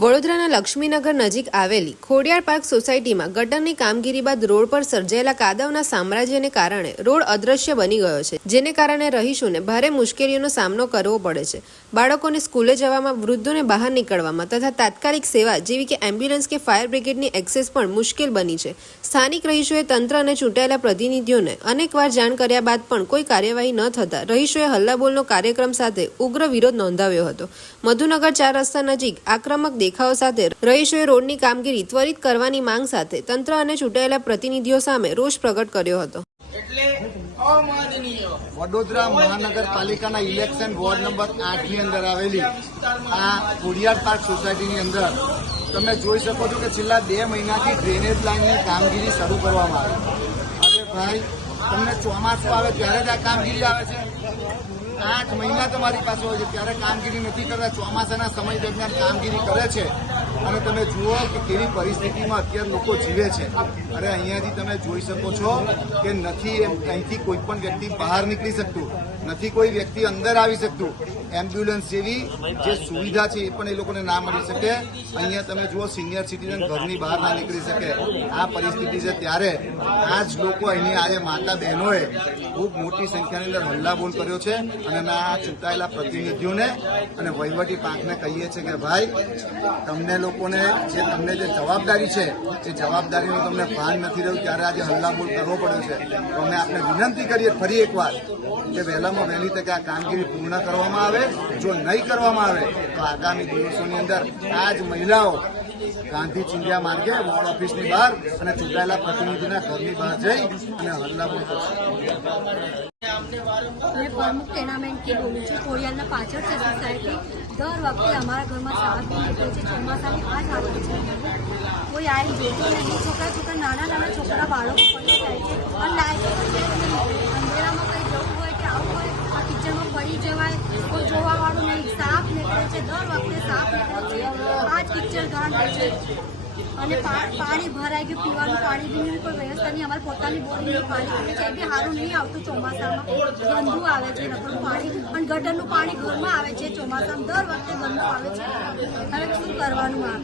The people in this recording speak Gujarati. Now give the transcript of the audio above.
વડોદરાના લક્ષ્મીનગર નજીક આવેલી ખોડિયાર પાર્ક સોસાયટીમાં ગટરની કામગીરી બાદ રોડ પર સર્જાયેલા કાદવના સામ્રાજ્યને કારણે રોડ અદ્રશ્ય બની ગયો છે, જેને કારણે રહીશોને ભારે મુશ્કેલીઓનો સામનો કરવો પડે છે. બાળકોને સ્કૂલે જવામાં, વૃદ્ધોને બહાર નીકળવામાં તથા તાત્કાલિક સેવા જેવી કે એમ્બ્યુલન્સ કે ફાયર બ્રિગેડની એક્સેસ પણ મુશ્કેલ બની છે. સ્થાનિક રહીશોએ તંત્ર અને ચૂંટાયેલા પ્રતિનિધિઓને અનેકવાર જાણ કર્યા બાદ પણ કોઈ કાર્યવાહી ન થતા રહીશોએ હલ્લાબોલનો કાર્યક્રમ સાથે ઉગ્ર વિરોધ નોંધાવ્યો હતો. મધુનગર ચાર રસ્તા નજીક આક્રમક દેખાવો સાથે રહીશોએ રોડની કામગીરી ત્વરિત કરવાની માંગ સાથે તંત્ર અને ચૂંટાયેલા પ્રતિનિધિઓ સામે રોષ પ્રગટ કર્યો હતો. વડોદરા મહાનગરપાલિકાના ઇલેક્શન વોર્ડ નંબર આઠની અંદર આવેલી આ ખોડિયાર પાર્ક સોસાયટીની અંદર તમે જોઈ શકો છો કે છેલ્લા બે મહિનાથી ડ્રેનેજ લાઇનની કામગીરી શરૂ કરવામાં આવી. અરે ભાઈ તમને ચોમાસું આવે ત્યારે જ આ કામગીરી આવે છે? આઠ મહિના તમારી પાસે હોય છે. ત્યારે કામગીરી નથી કરતા. ચોમાસાના સમય દરમિયાન કામગીરી કરે છે. અને તમે જુઓ કે કેવી પરિસ્થિતિમાં અત્યારે લોકો જીવે છે. અરે અહીંયાથી તમે જોઈ શકો છો કે નથી એમ અહીંથી કોઈ પણ વ્યક્તિ બહાર નીકળી શકતું. નથી કોઈ વ્યક્તિ અંદર આવી શકતું. એમ્બ્યુલન્સ જેવી જે સુવિધા છે એ પણ એ લોકોને ના મળી શકે. અહીંયા તમે જુઓ સિનિયર સિટીઝન ઘરની બહાર ના નીકળી શકે. આ પરિસ્થિતિ છે ત્યારે આ જ લોકો અહીંની આજે માતા બહેનોએ ખૂબ મોટી સંખ્યાની અંદર હલ્લાબોલ કર્યો છે. અને અમે આ ચૂંટાયેલા પ્રતિનિધિઓને અને વહીવટી પાંખને કહીએ છીએ કે ભાઈ, તમને લોકોને જે તમને જે જવાબદારી છે, એ જવાબદારીનું તમને ભાન નથી રહ્યું, ત્યારે આજે હલ્લાબોલ કરવો પડ્યો છે. તો અમે આપણે વિનંતી કરીએ ફરી એકવાર કે વહેલામાં વહેલી તકે આ કામગીરી પૂર્ણ કરવામાં આવે. જો નહીં કરવામાં આવે, તો આગામી દિવસોની અંદર આ જ મહિલાઓ ગાંધી ચિંધ્યા માર્ગે વોર્ડ ઓફિસની બહાર અને ચૂંટાયેલા પ્રતિનિધિના ઘરની બહાર જઈ અને હલ્લાબોલ કરશે. મેં પ્રમુખ ટેનામેન્ટથી બોલું છું કોરિયાના પાછળ છે સોસાયટી દર વખતે અમારા ઘરમાં સાત બી નીકળે છે ચોમાસાની આ જ હાલત છે કોઈ આવી જોતું નથી છોકરા છોકરા નાના નાના છોકરા બાળકો પડી જાય છે અને લાઈટો અંધેરામાં કંઈ જવું હોય કે આવું હોય આ કિચનમાં પડી જવાય કોઈ જોવાવાળું નહીં સાપ નીકળે છે દર વખતે સાપ નીકળે છે આ જ કિચડ ગાંઠ છે અને પાણી ભરાઈ ગયું, પીવાનું પાણી બી કોઈ વ્યવસ્થા નહીં. અમારે પોતાની બોરિંગનું પાણી છે. બી સારું નહીં આવતું ચોમાસામાં. ગંદુ આવે છે નકરું પાણી. અને ગટરનું પાણી ઘરમાં આવે છે ચોમાસામાં. દર વખતે ગંદુ આવે છે. હવે શું કરવાનું આ?